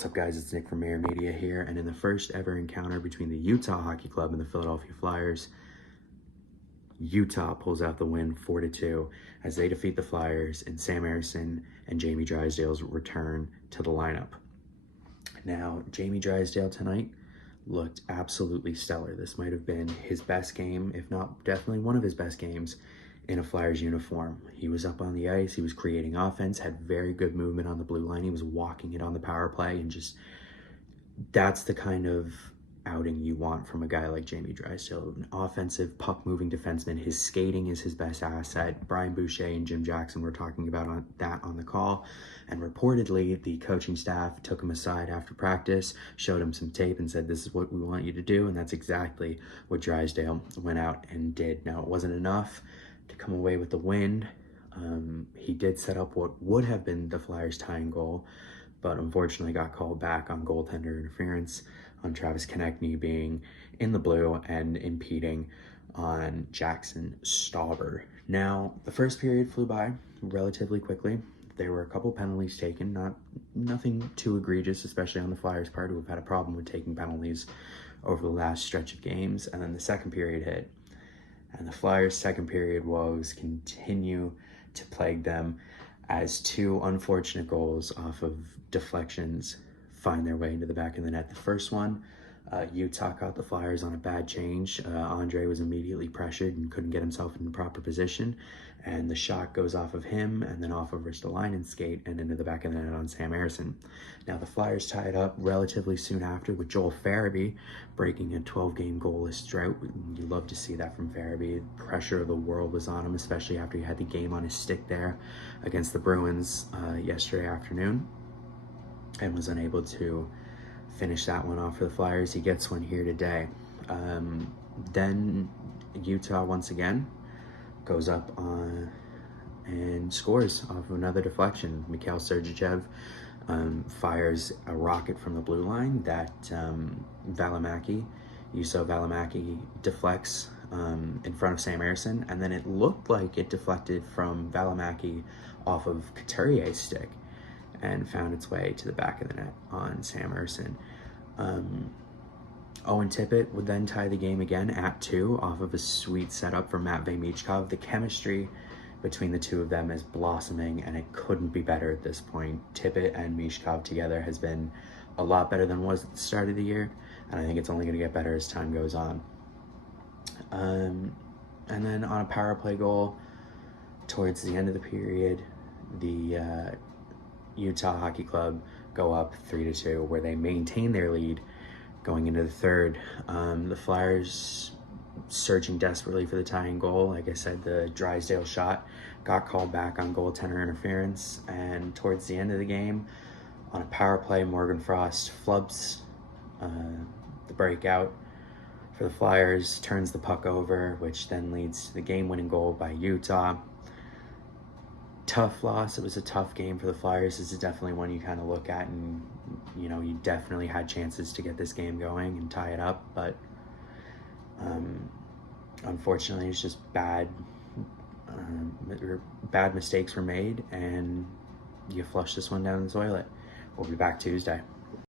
What's up, guys? It's Nick from Maher Media here, and in the first ever encounter between the Utah Hockey Club and the Philadelphia Flyers, Utah pulls out the win 4-2 as they defeat the Flyers in Sam Ersson and Jamie Drysdale's return to the lineup. Now, Jamie Drysdale tonight looked absolutely stellar. This might have been his best game, if not definitely one of his best games in a Flyers uniform. He was up on the ice, he was creating offense, had very good movement on the blue line, he was walking it on the power play, and just, that's the kind of outing you want from a guy like Jamie Drysdale, an offensive puck-moving defenseman. His skating is his best asset. Brian Boucher and Jim Jackson were talking about that on the call, and reportedly the coaching staff took him aside after practice, showed him some tape and said, this is what we want you to do, and that's exactly what Drysdale went out and did. Now, it wasn't enough to come away with the win. He did set up what would have been the Flyers' tying goal, but unfortunately got called back on goaltender interference on Travis Konecny being in the blue and impeding on Jackson Stauber. Now, the first period flew by relatively quickly. There were a couple penalties taken, nothing too egregious, especially on the Flyers' part, who have had a problem with taking penalties over the last stretch of games. And then the second period hit, and the Flyers' second period woes continue to plague them as two unfortunate goals off of deflections find their way into the back of the net. The first one, Utah caught the Flyers on a bad change. Andre was immediately pressured and couldn't get himself in the proper position, and the shot goes off of him and then off of Ristolainen's skate and into the back of the net on Sam Ersson. Now, the Flyers tied up relatively soon after with Joel Farabee breaking a 12-game goalless drought. You love to see that from Farabee. Pressure of the world was on him, especially after he had the game on his stick there against the Bruins yesterday afternoon, and was unable to finish that one off for the Flyers. He gets one here today. Then Utah once again goes up and scores off of another deflection. 𝐊𝐍𝐔𝐁 fires a rocket from the blue line that 𝐊𝐈𝐂𝐊𝐶 deflects in front of Sam Ersson, and then it looked like it deflected from 𝐊𝐈𝐂𝐊𝐶 off of Couturier's stick and found its way to the back of the net on Sam Ersson. Owen Tippett would then tie the game again at 2 off of a sweet setup from Matvei Michkov. The chemistry between the two of them is blossoming, and it couldn't be better at this point. Tippett and Michkov together has been a lot better than it was at the start of the year, and I think it's only going to get better as time goes on. And then on a power play goal towards the end of the period, the Utah Hockey Club go up 3-2, where they maintain their lead going into the third. The Flyers searching desperately for the tying goal. Like I said, the Drysdale shot got called back on goaltender interference, and towards the end of the game, on a power play, Morgan Frost flubs the breakout for the Flyers, turns the puck over, which then leads to the game-winning goal by Utah. Tough loss. It was a tough game for the Flyers. This is definitely one you kind of look at and, you know, you definitely had chances to get this game going and tie it up, but unfortunately it's just bad mistakes were made, and you flush this one down the toilet. We'll be back Tuesday.